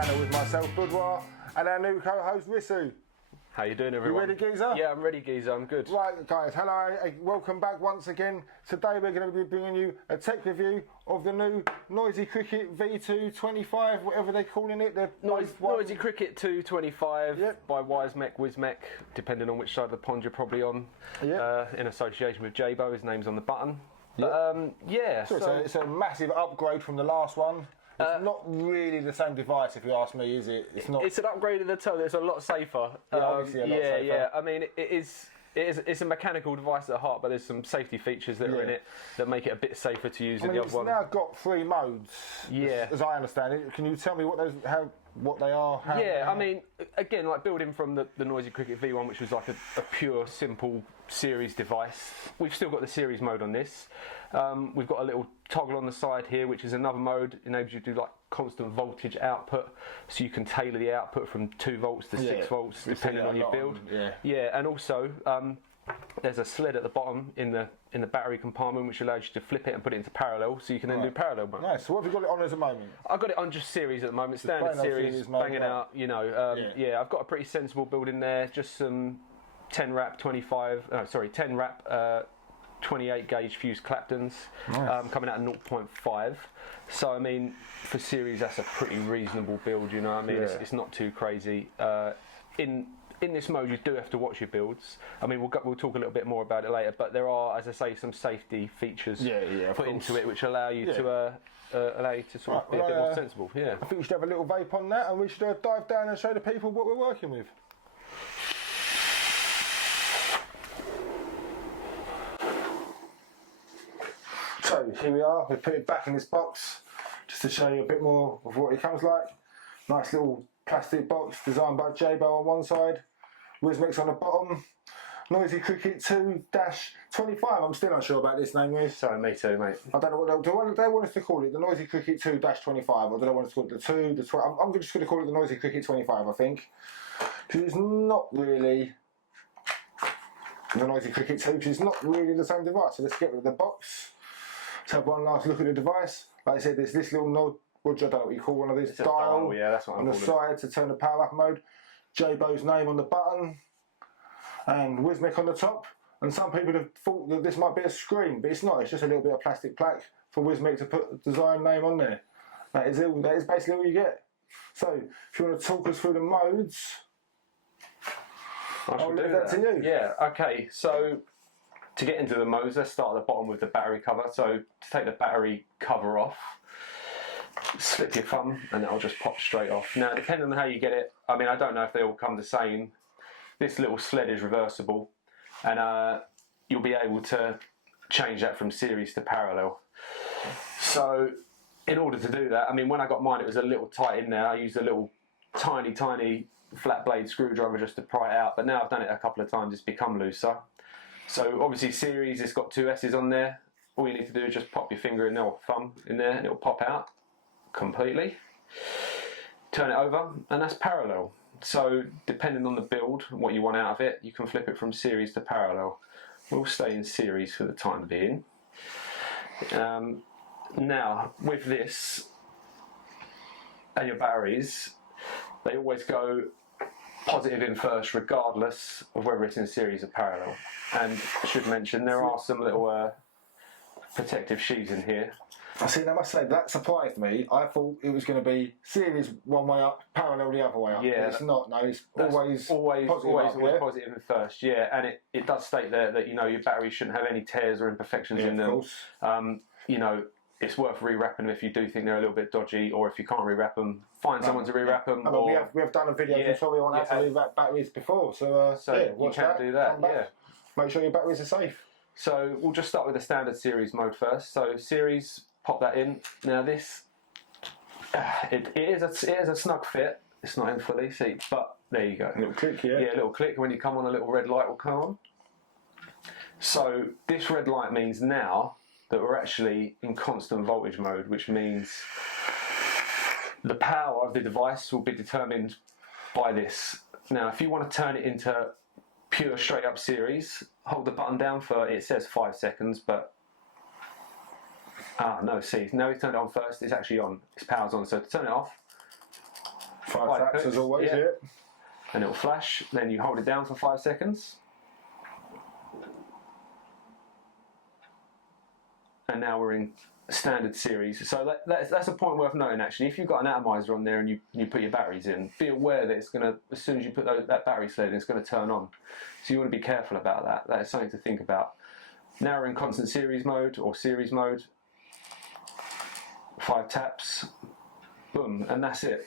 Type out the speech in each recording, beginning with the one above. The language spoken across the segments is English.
channel with myself, Boudoir, and our new co-host, RIISU. How you doing, everyone? You ready, Geezer? Yeah, I'm ready, Geezer. I'm good. Right, guys, hello. Welcome back once again. Today we're going to be bringing you a tech review of the new Noisy Cricket V225, whatever they're calling it. Noisy Cricket 225 Yep. by WISMEC, depending on which side of the pond you're probably on. Yep. In association with Jabo, his name's on the button. Yep. Yeah. So it's a massive upgrade from the last one. It's not really the same device, if you ask me, is it? It's not. It's an upgrade in the tone. It's a lot safer. Yeah, obviously a lot safer. Yeah. I mean, it's a mechanical device at heart, but there's some safety features that are in it that make it a bit safer to use than the other one. It's now got 3 modes. Yeah. As I understand it. Can you tell me what they are? I mean, again, like building from the Noisy Cricket V1, which was like a pure, simple series device. We've still got the series mode on this. We've got a little toggle on the side here, which is another mode, enables you to do like constant voltage output, so you can tailor the output from 2 volts to 6 volts depending on your build. And also there's a sled at the bottom in the battery compartment which allows you to flip it and put it into parallel, so you can then do parallel mode. Nice. So what have you got it on at the moment? I've got it on just series at the moment, standard series, banging out. You know, I've got a pretty sensible build in there. Just some 10 wrap 28 gauge fused Claptons, coming out at 0.5. So I mean, for series that's a pretty reasonable build. You know what I mean? It's not too crazy. In this mode, you do have to watch your builds. I mean, we'll talk a little bit more about it later, but there are, as I say, some safety features put into it which allow you to sort of be a bit more sensible. Yeah. I think we should have a little vape on that, and we should dive down and show the people what we're working with. So here we are. We put it back in this box just to show you a bit more of what it comes like. Nice little plastic box designed by Jabo on one side, WISMEC on the bottom. Noisy Cricket 2-25. I'm still not sure about this name, Riz. Sorry, me too, mate. I don't know what they want us to call it. The Noisy Cricket 2-25, or do they want us to call it the 2, the 12? I'm just going to call it the Noisy Cricket 25, I think. Because it's not really the Noisy Cricket 2, because it's not really the same device. So let's get rid of the box. Let's have one last look at the device. Like I said, there's this little I don't know what you call one of these dial that's what on the side to turn the power up mode. Jabo's name on the button, and WISMEC on the top. And some people have thought that this might be a screen, but it's not. It's just a little bit of plastic plaque for WISMEC to put the design name on there. That is basically all you get. So if you want to talk us through the modes, I'll leave that to you. Yeah. Okay. So to get into the modes, let's start at the bottom with the battery cover. So to take the battery cover off, slip your thumb and it'll just pop straight off. Now, depending on how you get it, I mean, I don't know if they all come the same. This little sled is reversible, and you'll be able to change that from series to parallel. So in order to do that, I mean, when I got mine, it was a little tight in there. I used a little tiny flat blade screwdriver just to pry it out, but now I've done it a couple of times, it's become looser. So obviously series, it's got 2 S's on there. All you need to do is just pop your finger in there or thumb in there and it'll pop out completely. Turn it over and that's parallel. So depending on the build and what you want out of it, you can flip it from series to parallel. We'll stay in series for the time being. Now with this and your batteries, they always go positive in first regardless of whether it's in series or parallel. And I should mention there are some little protective sheaths in here. I must say that surprised me. I thought it was going to be series one way up, parallel the other way up. Yeah, but it's not. No, it's always positive in first. Yeah, and it does state there that your batteries shouldn't have any tears or imperfections in them. Of course. It's worth re-wrapping them if you do think they're a little bit dodgy, or if you can't re-wrap them, find someone to re-wrap them. I mean, we have done a video tutorial on how to re-wrap batteries before, so you can do that. Yeah, make sure your batteries are safe. So we'll just start with the standard series mode first. So series, pop that in. Now this, it is a snug fit. It's not in fully, see, but there you go. A little click, yeah. Yeah, a little click. When you come on, a little red light will come on. So this red light means now that we're actually in constant voltage mode, which means the power of the device will be determined by this. Now, if you want to turn it into pure straight up series, hold the button down for, it says 5 seconds, but no, see, now we've turned it on first, it's actually on, its power's on. So to turn it off, 5 taps clicks, as always, yeah. yeah. And it'll flash. Then you hold it down for 5 seconds. And now we're in standard series. So that's a point worth noting actually. If you've got an atomizer on there and you put your batteries in, be aware that it's going to, as soon as you put that battery sled in, it's going to turn on. So you want to be careful about that. That is something to think about. Now we're in constant series mode or series mode. 5 taps, boom, and that's it.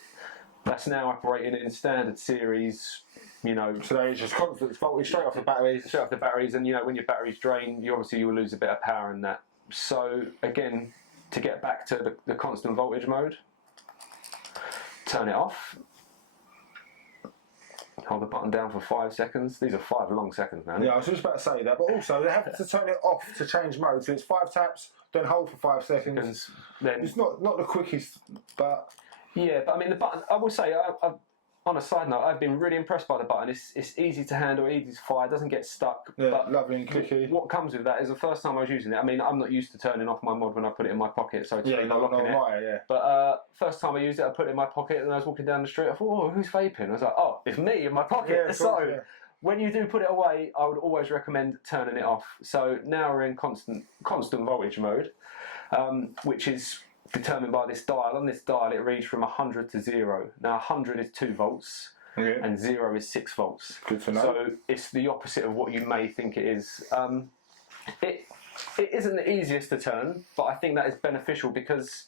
That's now operating in standard series. You know, so it's just constant, it's voltage straight off the batteries. Straight off the batteries, and you know when your batteries drain, you will lose a bit of power in that. So again, to get back to the constant voltage mode, turn it off. Hold the button down for 5 seconds. These are 5 long seconds, man. Yeah, I was just about to say that, but also you have to turn it off to change mode. So it's 5 taps, then hold for 5 seconds. Then it's not the quickest, but yeah. But I mean, the button. I will say, on a side note, I've been really impressed by the button. It's easy to handle, easy to fire, doesn't get stuck. Yeah, but lovely and clicky. What comes with that is the first time I was using it. I mean, I'm not used to turning off my mod when I put it in my pocket, so it's not locking it. Yeah. But first time I used it, I put it in my pocket, and I was walking down the street. I thought, oh, who's vaping? I was like, oh, it's me in my pocket. Yeah, so when you do put it away, I would always recommend turning it off. So now we're in constant voltage mode, which is determined by this dial. On this dial, it reads from 100 to 0. Now 100 is 2 volts. Yeah. And 0 is 6 volts. Good to know. So it's the opposite of what you may think it is. It isn't the easiest to turn, but I think that is beneficial because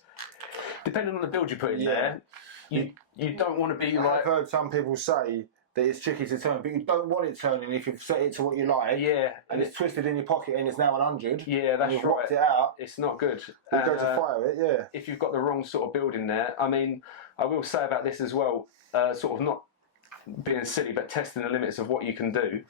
depending on the build you put in there, you don't want to be like. I've heard some people say that it's tricky to turn, but you don't want it turning if you've set it to what you like. Yeah. And it's twisted in your pocket and it's now 100. Yeah, that's and you've right. rocked it out. It's not good. You go to fire it, yeah. If you've got the wrong sort of build in there, I mean, I will say about this as well, sort of not being silly, but testing the limits of what you can do.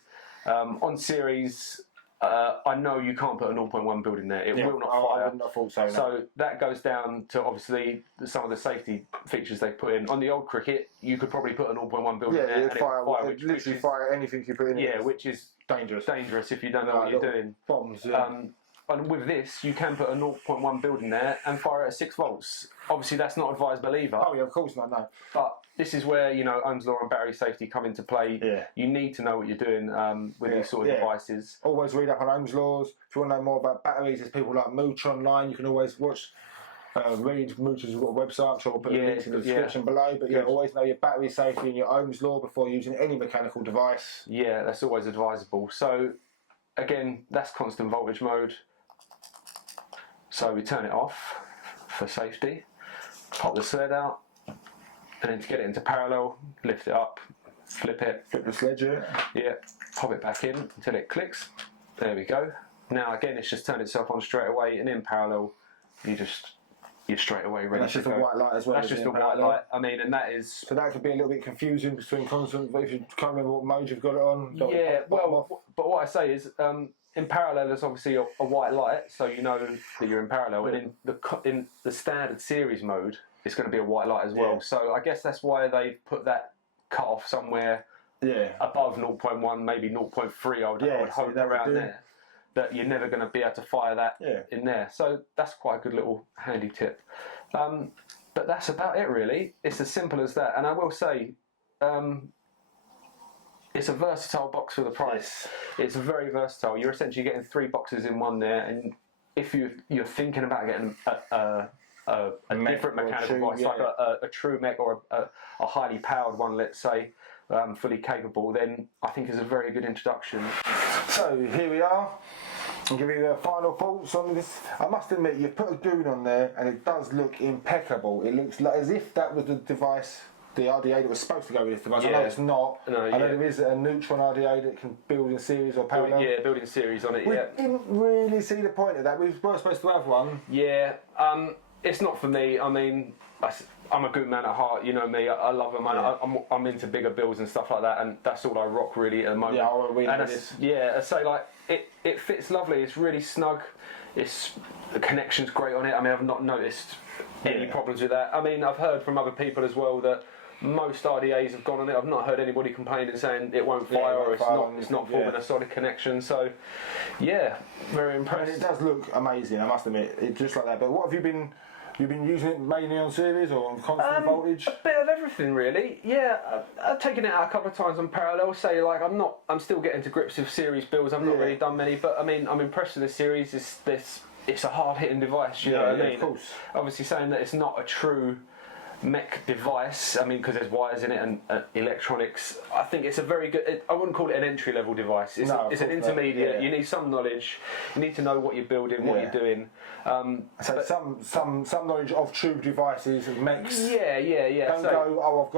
On series, I know you can't put a 0.1 build in there. It will not fire. I wouldn't have thought so. No. So that goes down to obviously some of the safety features they put in. On the old cricket, you could probably put a 0.1 build in there. Yeah, literally fire anything you put in. Yeah, which is dangerous if you don't know what you're doing. Bombs. Yeah. And with this, you can put a 0.1 build in there and fire it at 6 volts. Obviously, that's not advisable either. Oh yeah, of course not. No. But this is where Ohm's law and battery safety come into play. Yeah. You need to know what you're doing with these sort of devices. Always read up on Ohm's laws. If you want to know more about batteries, there's people like Mooch online. You can always watch. Read Mooch has got a website, so I'll put links in the description below. But always know your battery safety and your Ohm's law before using any mechanical device. Yeah, that's always advisable. So again, that's constant voltage mode. So we turn it off for safety, pop the sled out, and then to get it into parallel, lift it up, flip the sledge, yeah, pop it back in until it clicks. There we go. Now again, it's just turned itself on straight away, and in parallel, you're straight away ready. And that's just a white light as well. That's just a white light. I mean, and that is. So that could be a little bit confusing between constant. If you can't remember what mode you've got it on. Yeah, but what I say is. In parallel, there's obviously a white light, so you know that you're in parallel. And in the standard series mode, it's going to be a white light as well. Yeah. So I guess that's why they put that cut off somewhere above 0.1, maybe 0.3. I would hope around there. That you're never going to be able to fire that in there. So that's quite a good little handy tip. But that's about it, really. It's as simple as that. And I will say. It's a versatile box for the price. It's very versatile. You're essentially getting 3 boxes in one there, and if you're thinking about getting a different mechanical device, like a true mech or a highly powered one, let's say, fully capable, then I think it's a very good introduction. So here we are. I'll give you the final thoughts on this. I must admit, you've put a goon on there, and it does look impeccable. It looks like as if that was the device. The RDA that was supposed to go with this device. I know it's not. I know there is a neutron RDA that can build in series or parallel. Yeah, building series on it. We didn't really see the point of that. We were supposed to have one. Yeah, it's not for me. I mean, I'm a good man at heart. You know me. I love them, man. I'm into bigger builds and stuff like that, and that's all I rock really at the moment. Yeah, we know this. Yeah, I say like it fits lovely. It's really snug. The connection's great on it. I mean, I've not noticed any problems with that. I mean, I've heard from other people as well that. Most RDAs have gone on it. I've not heard anybody complaining saying it won't fire or it's not forming a solid connection. So, yeah, very impressed. And it does look amazing, I must admit. It's just like that. But what have you been You've been using it mainly on series or on constant voltage? A bit of everything, really. Yeah, I've taken it out a couple of times on parallel. Say, like, I'm still getting to grips with series builds. I've not really done many, but I mean, I'm impressed with the series. It's a hard-hitting device. You know what I mean? Of course. Obviously, saying that it's not a true mech device, I mean, because there's wires in it and electronics, I think it's a very good, I wouldn't call it an entry-level device. It's an intermediate. You need some knowledge, you need to know what you're building, what you're doing. So some knowledge of tube devices and mechs. Yeah. Don't go,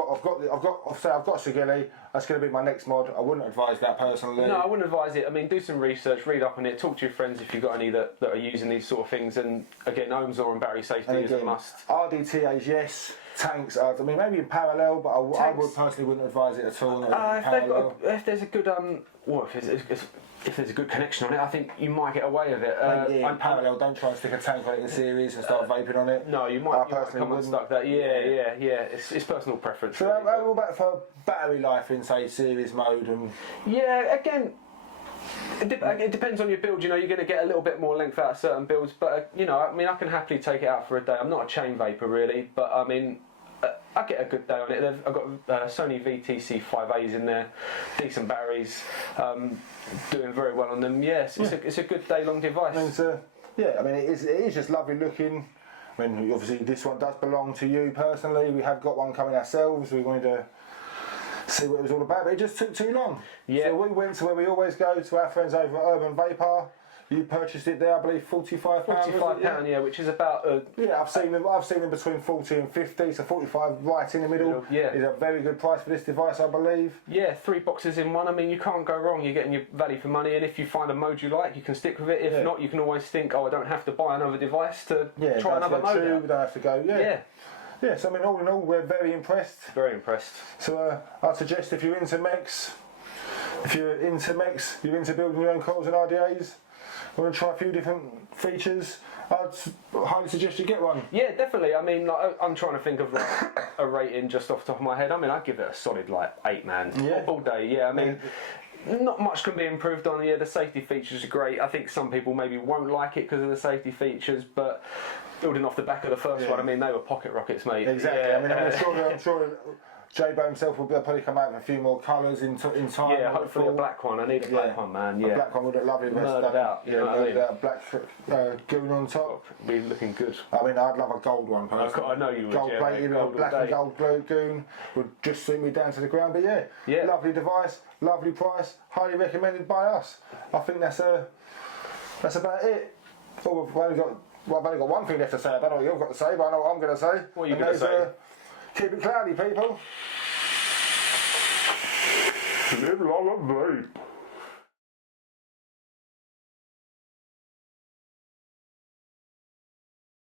I've got Sigilli, that's going to be my next mod. I wouldn't advise that personally. No, I wouldn't advise it. I mean, do some research, read up on it, talk to your friends if you've got any that are using these sort of things, and again, Ohm's law and battery safety is a must. RDTAs, yes. Tanks, I mean, maybe in parallel, but I would personally wouldn't advise it at all. If there's a good if there's a good connection on it, I think you might get away with it. In parallel, don't try and stick a tank on it in series and start vaping on it. No, you might come unstuck that. Yeah. It's personal preference. So what about for battery life in, say, series mode? And again, it depends on your build. You know, you're going to get a little bit more length out of certain builds, but you know, I mean, I can happily take it out for a day. I'm not a chain vapor really, but I mean, I get a good day on it. I've got Sony VTC 5As in there, decent batteries, doing very well on them. Yes, it's a good day-long device. I mean, it is just lovely looking. I mean, obviously this one does belong to you personally. We have got one coming ourselves. We wanted to see what it was all about, but it just took too long. Yeah. So we went to where we always go, to our friends over at Urban Vapor. You purchased it there, I believe, £45. £45, yeah, which is about I've seen them between 40 and 50, so 45 right in the middle. Yeah, is a very good price for this device, I believe. Yeah, 3 boxes in one. I mean, you can't go wrong. You're getting your value for money, and if you find a mode you like, you can stick with it. If not, you can always think, oh, I don't have to buy another device to try another mode. We don't have to go. Yeah, so I mean, all in all, we're very impressed. Very impressed. So I'd suggest if you're into mechs, you're into building your own coils and RDAs, want to try a few different features, I'd highly suggest you get one. Yeah, definitely. I mean, like, I'm trying to think of like a rating just off the top of my head. I mean, I'd give it a solid like 8, man. All day. Yeah, I mean, not much can be improved on. Yeah, the safety features are great. I think some people maybe won't like it because of the safety features, but building off the back of the first one, I mean, they were pocket rockets, mate. Exactly. Yeah. I mean, I'm sure J-Bo himself will probably come out with a few more colours in time. Yeah, hopefully a black one. I need a black one, man. Yeah. A black one would look lovely. Murdered out. You know what I mean? Black goon on top. Be looking good. I mean, I'd love a gold one personally. I know you would. Gold plated or black and gold goon would just suit me down to the ground. But yeah, lovely device, lovely price, highly recommended by us. I think that's about it. Oh, I've only got one thing left to say. I don't know what you've got to say, but I know what I'm going to say. What are you going to say? Keep it cloudy, people. Live long and vape.